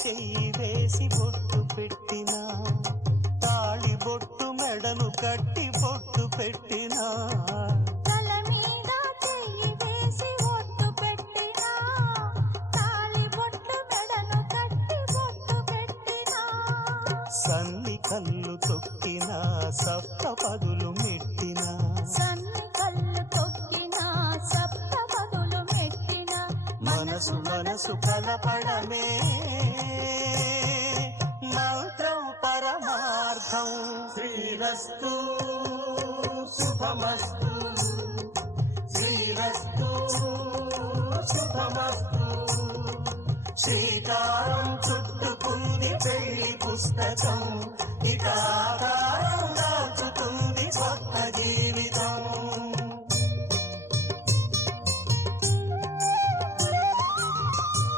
చెయ్యి వేసి బొట్టు పెట్టినా, తాళి బొట్టు మెడను కట్టి బొట్టు పెట్టినా, తల మీద చెయ్యి వేసి బొట్టు పెట్టినా, తాళి బొట్టు మెడను కట్టి బొట్టు పెట్టినా, సన్ని కళ్ళు తొక్కినా సప్త పదులు మెట్టినా, సన్ని కళ్ళు తొక్కినా సప్త పదులు మెట్టినా, మనసు మనసు కలపడమే మంత్రం పరమార్థం. శ్రీరస్తు శుభమస్తు, శ్రీరస్తు శుభమస్తు. శ్రీకారం చుట్టుకుంది పెళ్లి పుస్తకం, ఇక ఆకారం